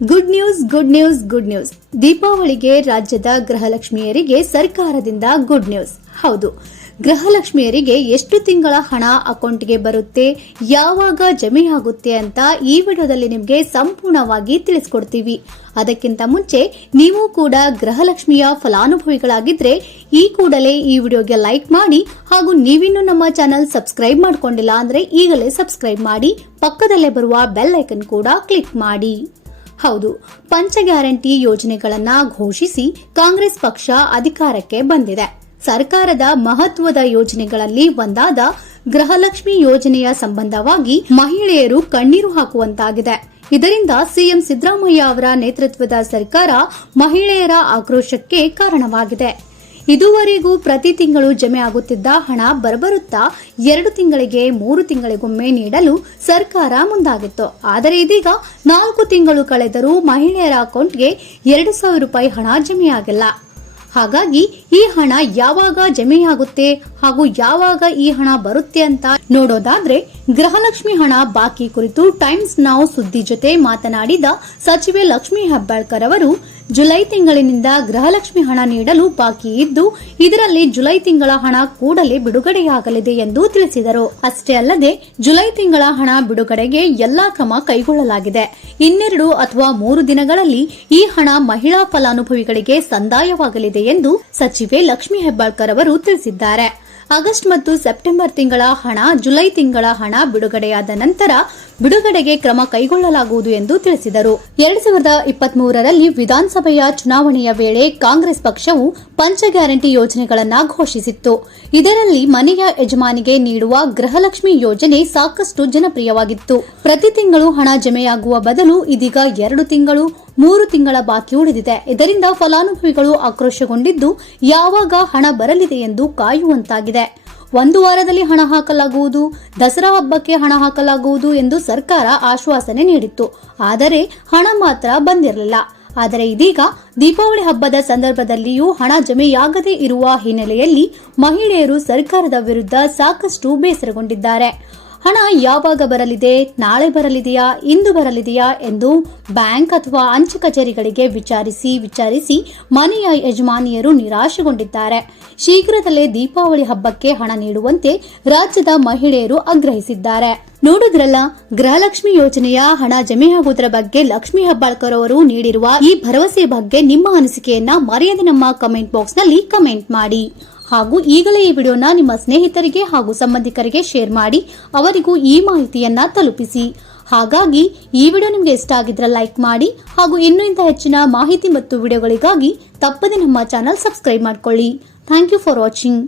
Good news good news good news ದೀಪಾವಳಿಗೆ ರಾಜ್ಯದ ಗೃಹಲಕ್ಷ್ಮಿಯರಿಗೆ ಸರ್ಕಾರದಿಂದ ಗುಡ್ ನ್ಯೂಸ್ ಹೌದು, ಗೃಹಲಕ್ಷ್ಮಿಯರಿಗೆ ಎಷ್ಟು ತಿಂಗಳ ಹಣ ಅಕೌಂಟ್ಗೆ ಬರುತ್ತೆ, ಯಾವಾಗ ಜಮೆಯಾಗುತ್ತೆ ಅಂತ ಈ ವಿಡಿಯೋದಲ್ಲಿ ನಿಮಗೆ ಸಂಪೂರ್ಣವಾಗಿ ತಿಳಿಸ್ಕೊಡ್ತೀವಿ. ಅದಕ್ಕಿಂತ ಮುಂಚೆ ನೀವು ಕೂಡ ಗೃಹಲಕ್ಷ್ಮಿಯ ಫಲಾನುಭವಿಗಳಾಗಿದ್ರೆ ಈ ಕೂಡಲೇ ಈ ವಿಡಿಯೋಗೆ ಲೈಕ್ ಮಾಡಿ ಹಾಗೂ ನೀವಿನ್ನೂ ನಮ್ಮ ಚಾನೆಲ್ ಸಬ್ಸ್ಕ್ರೈಬ್ ಮಾಡ್ಕೊಂಡಿಲ್ಲ ಅಂದ್ರೆ ಈಗಲೇ ಸಬ್ಸ್ಕ್ರೈಬ್ ಮಾಡಿ, ಪಕ್ಕದಲ್ಲೇ ಬರುವ ಬೆಲ್ ಐಕನ್ ಕೂಡ ಕ್ಲಿಕ್ ಮಾಡಿ. ಹೌದು, ಪಂಚ ಗ್ಯಾರಂಟಿ ಯೋಜನೆಗಳನ್ನ ಘೋಷಿಸಿ ಕಾಂಗ್ರೆಸ್ ಪಕ್ಷ ಅಧಿಕಾರಕ್ಕೆ ಬಂದಿದೆ. ಸರ್ಕಾರದ ಮಹತ್ವದ ಯೋಜನೆಗಳಲ್ಲಿ ಒಂದಾದ ಗೃಹಲಕ್ಷ್ಮಿ ಯೋಜನೆಯ ಸಂಬಂಧವಾಗಿ ಮಹಿಳೆಯರು ಕಣ್ಣೀರು ಹಾಕುವಂತಾಗಿದೆ. ಇದರಿಂದ ಸಿಎಂ ಸಿದ್ದರಾಮಯ್ಯ ಅವರ ನೇತೃತ್ವದ ಸರ್ಕಾರ ಮಹಿಳೆಯರ ಆಕ್ರೋಶಕ್ಕೆ ಕಾರಣವಾಗಿದೆ. ಇದುವರೆಗೂ ಪ್ರತಿ ತಿಂಗಳು ಜಮೆ ಆಗುತ್ತಿದ್ದ ಹಣ ಬರಬರುತ್ತಾ ಎರಡು ತಿಂಗಳಿಗೆ, ಮೂರು ತಿಂಗಳಿಗೊಮ್ಮೆ ನೀಡಲು ಸರ್ಕಾರ ಮುಂದಾಗಿತ್ತು. ಆದರೆ ಇದೀಗ ನಾಲ್ಕು ತಿಂಗಳು ಕಳೆದರೂ ಮಹಿಳೆಯರ ಅಕೌಂಟ್ಗೆ ಎರಡು ಸಾವಿರ ರೂಪಾಯಿ ಹಣ ಜಮೆಯಾಗಿಲ್ಲ. ಹಾಗಾಗಿ ಈ ಹಣ ಯಾವಾಗ ಜಮೆಯಾಗುತ್ತೆ ಹಾಗೂ ಯಾವಾಗ ಈ ಹಣ ಬರುತ್ತೆ ಅಂತ ನೋಡೋದಾದ್ರೆ ಗೃಹಲಕ್ಷ್ಮಿ ಹಣ ಬಾಕಿ ಕುರಿತು ಟೈಮ್ಸ್ ನಾವು ಸುದ್ದಿ ಜೊತೆ ಮಾತನಾಡಿದ ಸಚಿವೆ ಲಕ್ಷ್ಮಿ ಹೆಬ್ಬಾಳ್ಕರ್ ಅವರು ಜುಲೈ ತಿಂಗಳಿನಿಂದ ಗೃಹಲಕ್ಷ್ಮಿ ಹಣ ನೀಡಲು ಬಾಕಿ ಇದ್ದು, ಇದರಲ್ಲಿ ಜುಲೈ ತಿಂಗಳ ಹಣ ಕೂಡಲೇ ಬಿಡುಗಡೆಯಾಗಲಿದೆ ಎಂದು ತಿಳಿಸಿದರು. ಅಷ್ಟೇ ಅಲ್ಲದೆ, ಜುಲೈ ತಿಂಗಳ ಹಣ ಬಿಡುಗಡೆಗೆ ಎಲ್ಲಾ ಕ್ರಮ ಕೈಗೊಳ್ಳಲಾಗಿದೆ. ಇನ್ನೆರಡು ಅಥವಾ ಮೂರು ದಿನಗಳಲ್ಲಿ ಈ ಹಣ ಮಹಿಳಾ ಫಲಾನುಭವಿಗಳಿಗೆ ಸಂದಾಯವಾಗಲಿದೆ ಎಂದು ಸಚಿವೆ ಲಕ್ಷ್ಮೀ ಹೆಬ್ಬಾಳ್ಕರ್ ಅವರು ತಿಳಿಸಿದ್ದಾರೆ. ಆಗಸ್ಟ್ ಮತ್ತು ಸೆಪ್ಟೆಂಬರ್ ತಿಂಗಳ ಹಣ, ಜುಲೈ ತಿಂಗಳ ಹಣ ಬಿಡುಗಡೆಯಾದ ನಂತರ ಬಿಡುಗಡೆಗೆ ಕ್ರಮ ಕೈಗೊಳ್ಳಲಾಗುವುದು ಎಂದು ತಿಳಿಸಿದರು. ಎರಡ್ ಸಾವಿರದ ಇಪ್ಪತ್ತ್ ಮೂರರಲ್ಲಿ ವಿಧಾನಸಭೆಯ ಚುನಾವಣೆಯ ವೇಳೆ ಕಾಂಗ್ರೆಸ್ ಪಕ್ಷವು ಪಂಚ ಗ್ಯಾರಂಟಿ ಯೋಜನೆಗಳನ್ನು ಘೋಷಿಸಿತ್ತು. ಇದರಲ್ಲಿ ಮನೆಯ ಯಜಮಾನಿಗೆ ನೀಡುವ ಗೃಹಲಕ್ಷ್ಮಿ ಯೋಜನೆ ಸಾಕಷ್ಟು ಜನಪ್ರಿಯವಾಗಿತ್ತು. ಪ್ರತಿ ತಿಂಗಳು ಹಣ ಜಮೆಯಾಗುವ ಬದಲು ಇದೀಗ ಎರಡು ತಿಂಗಳು, ಮೂರು ತಿಂಗಳ ಬಾಕಿ ಉಳಿದಿದೆ. ಇದರಿಂದ ಫಲಾನುಭವಿಗಳು ಆಕ್ರೋಶಗೊಂಡಿದ್ದು, ಯಾವಾಗ ಹಣ ಬರಲಿದೆ ಎಂದು ಕಾಯುವಂತಾಗಿದೆ. ಒಂದು ವಾರದಲ್ಲಿ ಹಣ ಹಾಕಲಾಗುವುದು, ದಸರಾ ಹಬ್ಬಕ್ಕೆ ಹಣ ಹಾಕಲಾಗುವುದು ಎಂದು ಸರ್ಕಾರ ಆಶ್ವಾಸನೆ ನೀಡಿತ್ತು. ಆದರೆ ಹಣ ಮಾತ್ರ ಬಂದಿರಲಿಲ್ಲ. ಆದರೆ ಇದೀಗ ದೀಪಾವಳಿ ಹಬ್ಬದ ಸಂದರ್ಭದಲ್ಲಿಯೂ ಹಣ ಜಮೆಯಾಗದೇ ಇರುವ ಹಿನ್ನೆಲೆಯಲ್ಲಿ ಮಹಿಳೆಯರು ಸರ್ಕಾರದ ವಿರುದ್ಧ ಸಾಕಷ್ಟು ಬೇಸರಗೊಂಡಿದ್ದಾರೆ. ಹಣ ಯಾವಾಗ ಬರಲಿದೆ, ನಾಳೆ ಬರಲಿದೆಯಾ, ಇಂದು ಬರಲಿದೆಯಾ ಎಂದು ಬ್ಯಾಂಕ್ ಅಥವಾ ಅಂಚೆ ಕಚೇರಿಗಳಿಗೆ ವಿಚಾರಿಸಿ ವಿಚಾರಿಸಿ ಮನೆಯ ಯಜಮಾನಿಯರು ನಿರಾಶೆಗೊಂಡಿದ್ದಾರೆ. ಶೀಘ್ರದಲ್ಲೇ ದೀಪಾವಳಿ ಹಬ್ಬಕ್ಕೆ ಹಣ ನೀಡುವಂತೆ ರಾಜ್ಯದ ಮಹಿಳೆಯರು ಆಗ್ರಹಿಸಿದ್ದಾರೆ. ನೋಡಿದ್ರಲ್ಲ, ಗೃಹಲಕ್ಷ್ಮಿ ಯೋಜನೆಯ ಹಣ ಜಮೆಯಾಗುವುದರ ಬಗ್ಗೆ ಲಕ್ಷ್ಮಿ ಹೆಬ್ಬಾಳ್ಕರ್ ಅವರು ನೀಡಿರುವ ಈ ಭರವಸೆ ಬಗ್ಗೆ ನಿಮ್ಮ ಅನಿಸಿಕೆಯನ್ನ ಮರೆಯದೆ ನಮ್ಮ ಕಮೆಂಟ್ ಬಾಕ್ಸ್ನಲ್ಲಿ ಕಮೆಂಟ್ ಮಾಡಿ. ಹಾಗೂ ಈಗಲೇ ಈ ವಿಡಿಯೋನ ನಿಮ್ಮ ಸ್ನೇಹಿತರಿಗೆ ಹಾಗೂ ಸಂಬಂಧಿಕರಿಗೆ ಶೇರ್ ಮಾಡಿ ಅವರಿಗೂ ಈ ಮಾಹಿತಿಯನ್ನ ತಲುಪಿಸಿ. ಹಾಗಾಗಿ ಈ ವಿಡಿಯೋ ನಿಮಗೆ ಇಷ್ಟ ಆಗಿದ್ರೆ ಲೈಕ್ ಮಾಡಿ ಹಾಗೂ ಇನ್ನೂ ಇಂಥ ಹೆಚ್ಚಿನ ಮಾಹಿತಿ ಮತ್ತು ವಿಡಿಯೋಗಳಿಗಾಗಿ ತಪ್ಪದೆ ನಮ್ಮ ಚಾನಲ್ ಸಬ್ಸ್ಕ್ರೈಬ್ ಮಾಡ್ಕೊಳ್ಳಿ. Thank you for watching.